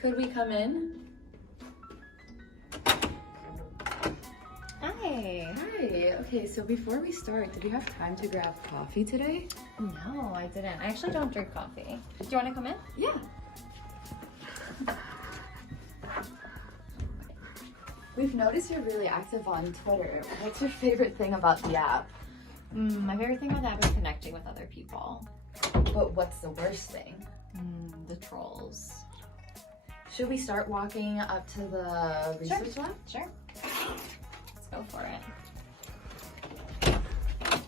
Could we come in? Hi. Hi. Okay, so before we start, did you have time to grab coffee today? No, I didn't. I actually don't drink coffee. Do you want to come in? Yeah. We've noticed you're really active on Twitter. What's your favorite thing about the app? My favorite thing about the app is connecting with other people. But what's the worst thing? The trolls. Should we start walking up to the research lab? Sure. Let's go for it.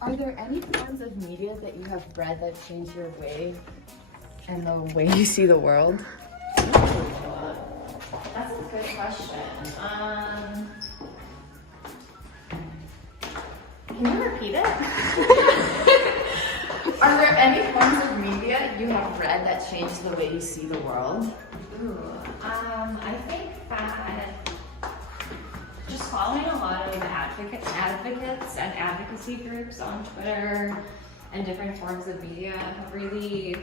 Are there any forms of media that you have read that changed your way and the way you see the world? That's a good question. Can you repeat it? Are there any forms of media you have read that changed the way you see the world? I think that just following a lot of advocates and advocacy groups on Twitter and different forms of media have really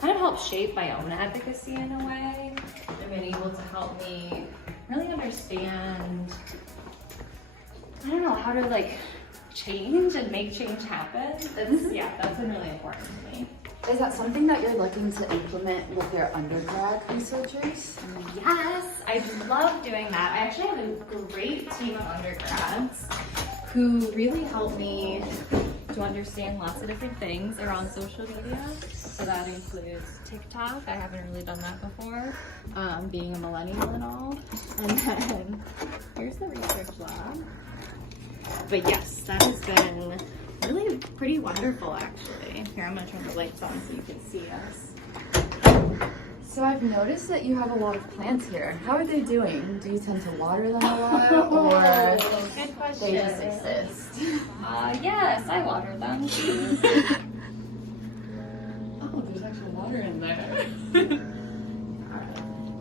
kind of helped shape my own advocacy in a way. They've been able to help me really understand, I don't know, how to like change and make change happen. That's been really important to me. Is that something that you're looking to implement with your undergrad researchers? Yes, I love doing that. I actually have a great team of undergrads who really help me to understand lots of different things around social media. So that includes TikTok. I haven't really done that before, being a millennial and all. And then here's the research lab. But yes, that has been really pretty wonderful actually. Here, I'm gonna turn the lights on so you can see us. So I've noticed that you have a lot of plants here. How are they doing? Do you tend to water them a lot, or good question. they just exist? Yes, I water them. Oh, there's actual water in there.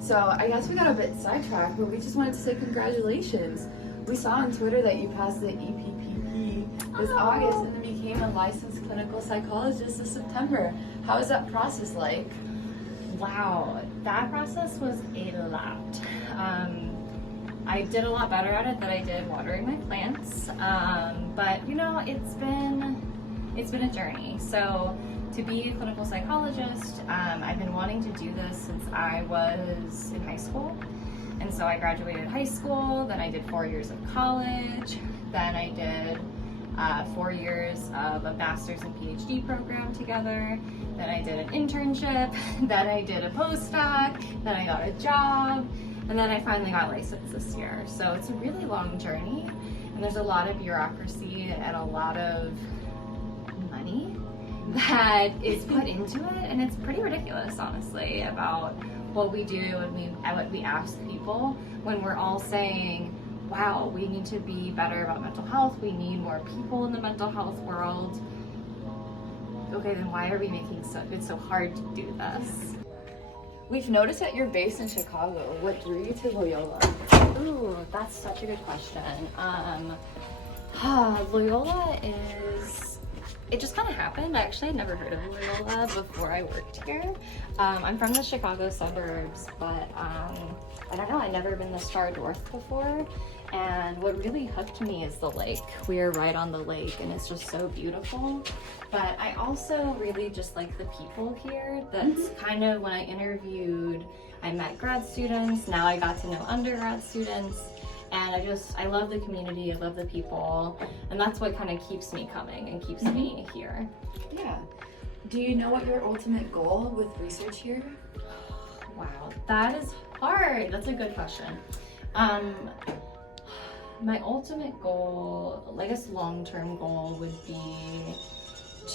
So I guess we got a bit sidetracked, but we just wanted to say congratulations. We saw on Twitter that you passed the EPPP this August and then became a licensed clinical psychologist this September. How is that process like? Wow, that process was a lot. I did a lot better at it than I did watering my plants, but you know, it's been a journey. So to be a clinical psychologist, I've been wanting to do this since I was in high school. And so I graduated high school, then I did 4 years of college, then I did 4 years of a master's and PhD program together, then I did an internship, then I did a postdoc, then I got a job, and then I finally got licensed this year. So it's a really long journey, and there's a lot of bureaucracy and a lot of money that is put into it, and it's pretty ridiculous, honestly, about what we do and what we ask people when we're all saying, wow, we need to be better about mental health, we need more people in the mental health world. Okay, then why are we making it so hard to do this? We've noticed that you're based in Chicago. What drew you to Loyola? Ooh, that's such a good question. Loyola it just kind of happened. I actually had never heard of Loyola before I worked here. I'm from the Chicago suburbs, but I don't know, I'd never been this far north before. And what really hooked me is the lake. We are right on the lake and it's just so beautiful. But I also really just like the people here. That's kind of when I interviewed, I met grad students, now I got to know undergrad students. And I love the community, I love the people, and that's what kind of keeps me coming and keeps me here. Yeah. Do you know what your ultimate goal with research here? Wow, that is hard. That's a good question. My ultimate goal, I guess long-term goal, would be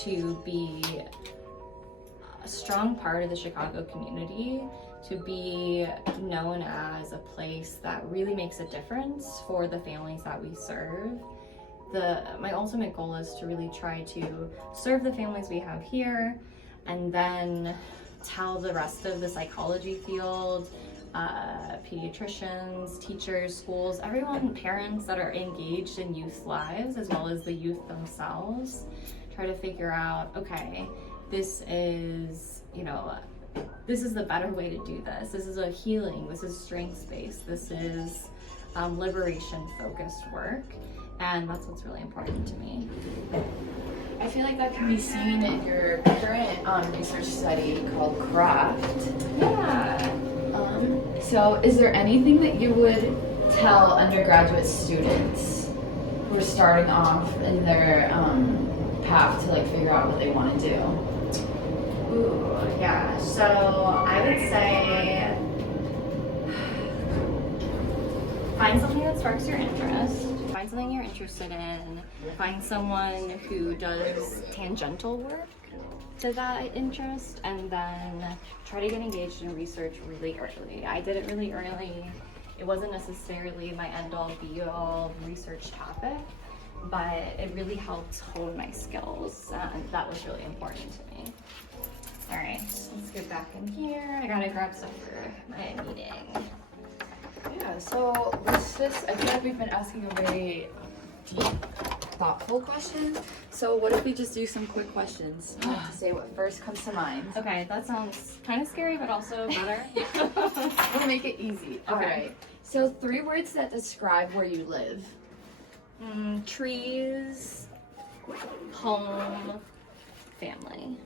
to be a strong part of the Chicago community, to be known as a place that really makes a difference for the families that we serve. My ultimate goal is to really try to serve the families we have here and then tell the rest of the psychology field, pediatricians, teachers, schools, everyone, parents that are engaged in youth lives as well as the youth themselves, try to figure out, okay, this is, this is the better way to do this. This is a healing, this is strengths-based, this is liberation-focused work, and that's what's really important to me. I feel like that can be seen in your current research study called C.R.A.F.T. Yeah. So is there anything that you would tell undergraduate students who are starting off in their path to like figure out what they want to do? Ooh, yeah. So I would say find something that sparks your interest. Find something you're interested in. Find someone who does tangential work to that interest, and then try to get engaged in research really early. I did it really early. It wasn't necessarily my end-all be-all research topic, but it really helped hone my skills, and that was really important to me. All right, let's get back in here. I gotta grab stuff for my meeting. Yeah, so let's just, I feel like we've been asking a very deep, thoughtful question. So what if we just do some quick questions to say what first comes to mind? Okay, that sounds kind of scary, but also better. We'll make it easy. All right. So 3 words that describe where you live. Trees, home, family.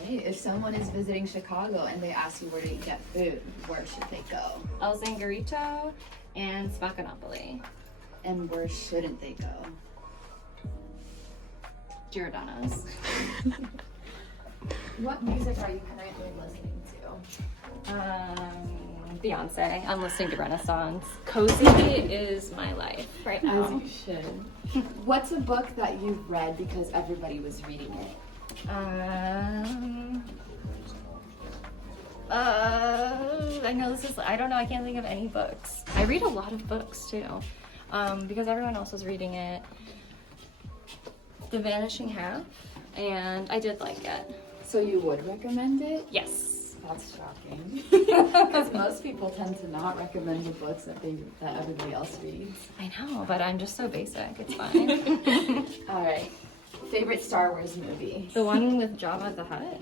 Alright, if someone is visiting Chicago and they ask you where to get food, where should they go? El Zangarito and Spaccanopoli. And where shouldn't they go? Giordano's. What music are you currently listening to? Beyonce. I'm listening to Renaissance. Cozy is my life right now. As you should. What's a book that you've read because everybody was reading it? I know this is, I don't know, I can't think of any books. I read a lot of books too, because everyone else was reading it. The Vanishing Half, and I did like it. So you would recommend it? Yes. That's shocking. Because most people tend to not recommend the books that everybody else reads. I know, but I'm just so basic, it's fine. Alright. Favorite Star Wars movie? The one with Jabba the Hutt?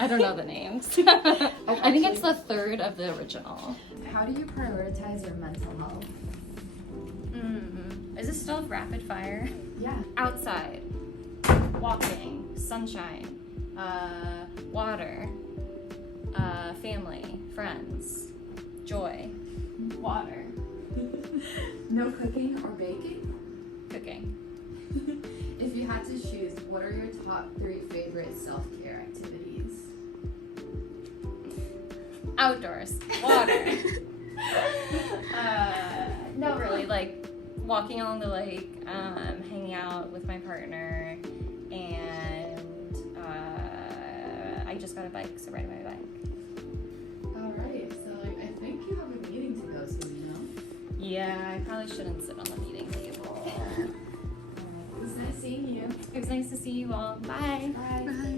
I don't know the names. I think it's the 3rd of the original. How do you prioritize your mental health? Is this still rapid fire? Yeah. Outside, walking, sunshine, water, family, friends, joy, water, No cooking or baking? cooking. If you had to choose, what are your top 3 favorite self-care activities? Outdoors, water. No, really, like walking along the lake, hanging out with my partner, and I just got a bike, so riding my bike. Alright, so I think you have a meeting to go to, you know? Yeah, I probably shouldn't sit on the meeting table. It was nice seeing you. It was nice to see you all. Bye. Bye.